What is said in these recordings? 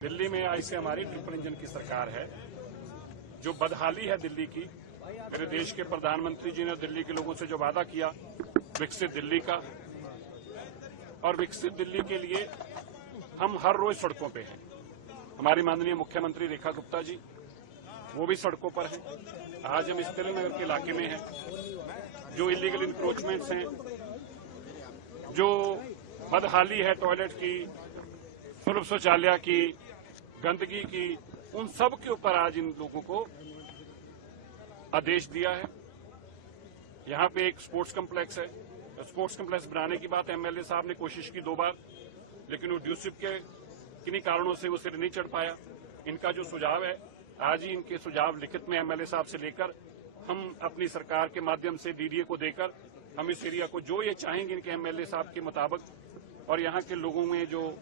दिल्ली में आई से हमारी ट्रिपल इंजन की सरकार है। जो बदहाली है दिल्ली की, मेरे देश के प्रधानमंत्री जी ने दिल्ली के लोगों से जो वादा किया विकसित दिल्ली का, और विकसित दिल्ली के लिए हम हर रोज सड़कों पे हैं। हमारी माननीय मुख्यमंत्री रेखा गुप्ता जी वो भी सड़कों पर हैं। आज हम इस तिलक नगर के इलाके में हैं। जो इलीगल इंक्रोचमेंट्स हैं, जो बदहाली है टॉयलेट की, सुलभ शौचालय की, गंदगी की, उन सब के ऊपर आज इन लोगों को आदेश दिया है। यहां पे एक स्पोर्ट्स कॉम्प्लेक्स है। स्पोर्ट्स कॉम्प्लेक्स बनाने की बात एमएलए साहब ने कोशिश की 2 बार, लेकिन वो ड्यूसिप के किन्हीं कारणों से वो सिर नहीं चढ़ पाया। इनका जो सुझाव है, आज ही इनके सुझाव लिखित में एमएलए साहब से लेकर हम अपनी सरकार के माध्यम से डीडीए को देकर हम इस एरिया को जो ये चाहेंगे इनके एमएलए साहब के मुताबिक, और यहाँ के लोगों में जो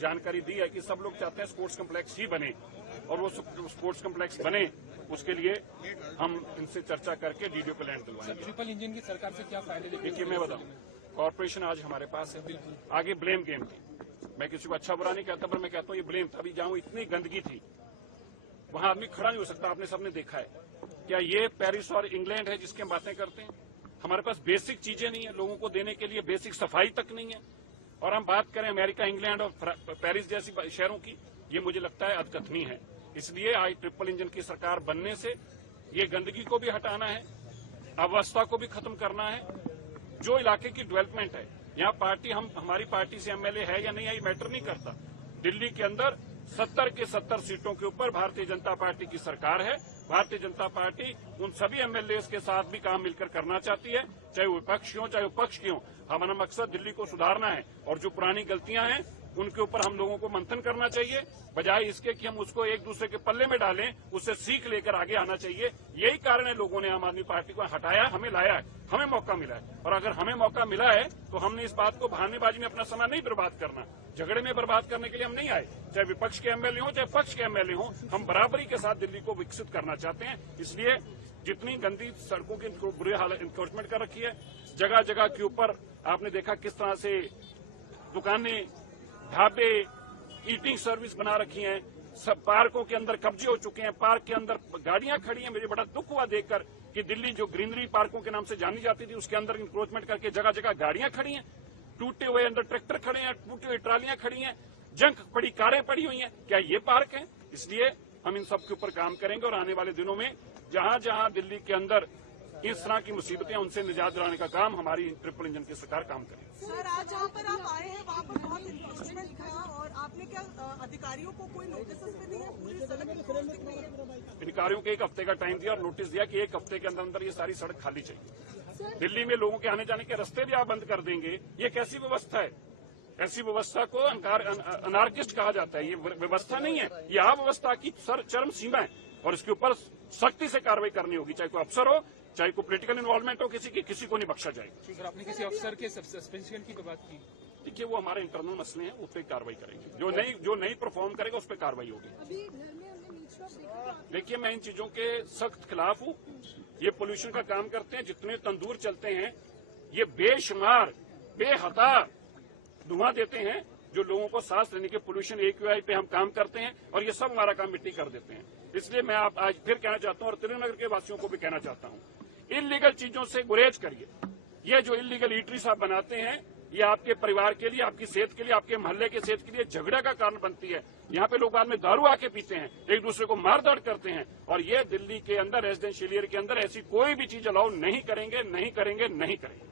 जानकारी दी है कि सब लोग चाहते हैं स्पोर्ट्स कॉम्प्लेक्स ही बने, और वो स्पोर्ट्स कॉम्प्लेक्स बने उसके लिए हम इनसे चर्चा करके डीडीओ को लैंड दिलवाएंगे। ट्रिपल इंजन की सरकार से क्या फायदे? देखिए मैं बताऊं, कॉर्पोरेशन आज हमारे पास है। आगे ब्लेम गेम थी। मैं किसी को अच्छा बुरा नहीं कहता, पर मैं कहता हूं ये ब्लेम था। अभी जाऊं इतनी गंदगी थी, वहां आदमी खड़ा नहीं हो सकता। आपने सबने देखा है। क्या ये पेरिस और इंग्लैंड है जिसकी हम बातें करते हैं? हमारे पास बेसिक चीजें नहीं है, लोगों को देने के लिए बेसिक सफाई तक नहीं है। और हम बात करें अमेरिका, इंग्लैंड और पेरिस जैसी शहरों की, ये मुझे लगता है अधकथनी है। इसलिए आज ट्रिपल इंजन की सरकार बनने से ये गंदगी को भी हटाना है, अव्यवस्था को भी खत्म करना है। जो इलाके की डेवलपमेंट है, यहाँ पार्टी हमारी पार्टी से एमएलए है या नहीं है ये मैटर नहीं करता। दिल्ली के अंदर 70 के 70 सीटों के ऊपर भारतीय जनता पार्टी की सरकार है। भारतीय जनता पार्टी उन सभी एमएलए के साथ भी काम मिलकर करना चाहती है, चाहे विपक्ष की हो चाहे विपक्ष की हो। हमारा मकसद दिल्ली को सुधारना है, और जो पुरानी गलतियां हैं उनके ऊपर हम लोगों को मंथन करना चाहिए, बजाय इसके कि हम उसको एक दूसरे के पल्ले में डालें। उससे सीख लेकर आगे आना चाहिए। यही कारण है लोगों ने आम आदमी पार्टी को हटाया, हमें लाया है, हमें मौका मिला है। और अगर हमें मौका मिला है तो हमने इस बात को बहानेबाजी में अपना समय नहीं बर्बाद करना, झगड़े में बर्बाद करने के लिए हम नहीं आए। चाहे विपक्ष के एमएलए हो चाहे पक्ष के एमएलए हो, हम बराबरी के साथ दिल्ली को विकसित करना चाहते हैं। इसलिए जितनी गंदी सड़कों की बुरी हालत इंक्रोचमेंट कर रखी है, जगह जगह के ऊपर आपने देखा किस तरह से दुकानें, ढाबे, ईटिंग सर्विस बना रखी हैं। सब पार्कों के अंदर कब्जे हो चुके हैं, पार्क के अंदर गाड़ियां खड़ी हैं। मुझे बड़ा दुख हुआ देखकर कि दिल्ली जो ग्रीनरी पार्कों के नाम से जानी जाती थी, उसके अंदर इंक्रोचमेंट करके जगह जगह गाड़ियां खड़ी हैं, टूटे हुए अंदर ट्रैक्टर खड़े हैं, टूटी हुई ट्रालियां खड़ी हैं, जंक पड़ी कारें पड़ी हुई हैं। क्या ये पार्क है? इसलिए हम इन सब के ऊपर काम करेंगे, और आने वाले दिनों में जहां जहां दिल्ली के अंदर इस तरह की मुसीबतें, उनसे निजात दिलाने का काम हमारी ट्रिपल इंजन की सरकार काम करेगी। सर, आज जहाँ पर आप आए हैं वहाँ पर बहुत इंक्रोचमेंट था, और आपने क्या अधिकारियों को कोई नोटिस भी नहीं है? पूरी सड़क अधिकारियों को 1 हफ्ते का टाइम दिया और नोटिस दिया कि 1 हफ्ते के अंदर अंदर ये सारी सड़क खाली चाहिए। दिल्ली में लोगों के आने जाने के रास्ते भी आप बंद कर देंगे, ये कैसी व्यवस्था है? ऐसी व्यवस्था को अनार्किस्ट कहा जाता है। ये व्यवस्था नहीं है, ये अव्यवस्था की चरम सीमा है, और इसके ऊपर सख्ती से कार्रवाई करनी होगी। चाहे कोई अफसर हो, चाहे कोई पॉलिटिकल इन्वॉल्वमेंट हो, किसी को नहीं बख्शा जाएगा। सर, आपने किसी अफसर के सस्पेंशन की बात की? देखिए, वो हमारे इंटरनल मसले हैं, उस पर कार्रवाई करेंगे। जो नहीं परफॉर्म करेगा उस पर कार्रवाई होगी। देखिए, मैं इन चीजों के सख्त खिलाफ हूँ। ये पोल्यूशन का काम करते हैं, जितने तंदूर चलते हैं ये बेशुमार बेहता धुआं देते हैं, जो लोगों को सांस लेने के पोल्यूशन AQI पे हम काम करते हैं, और ये सब हमारा काम मिट्टी कर देते हैं। इसलिए मैं आप आज फिर कहना चाहता हूँ, और तिलक नगर के वासियों को भी कहना चाहता हूँ, इलीगल चीजों से गुरेज करिए। ये जो इलीगल ईटरीज आप बनाते हैं, ये आपके परिवार के लिए, आपकी सेहत के लिए, आपके मोहल्ले के सेहत के लिए झगड़ा का कारण बनती है। यहाँ पे लोग बाद में दारू आके पीते हैं, एक दूसरे को मारधाड़ करते हैं, और ये दिल्ली के अंदर रेजिडेंशियल एरिया के अंदर ऐसी कोई भी चीज अलाउ नहीं करेंगे, नहीं करेंगे, नहीं करेंगे।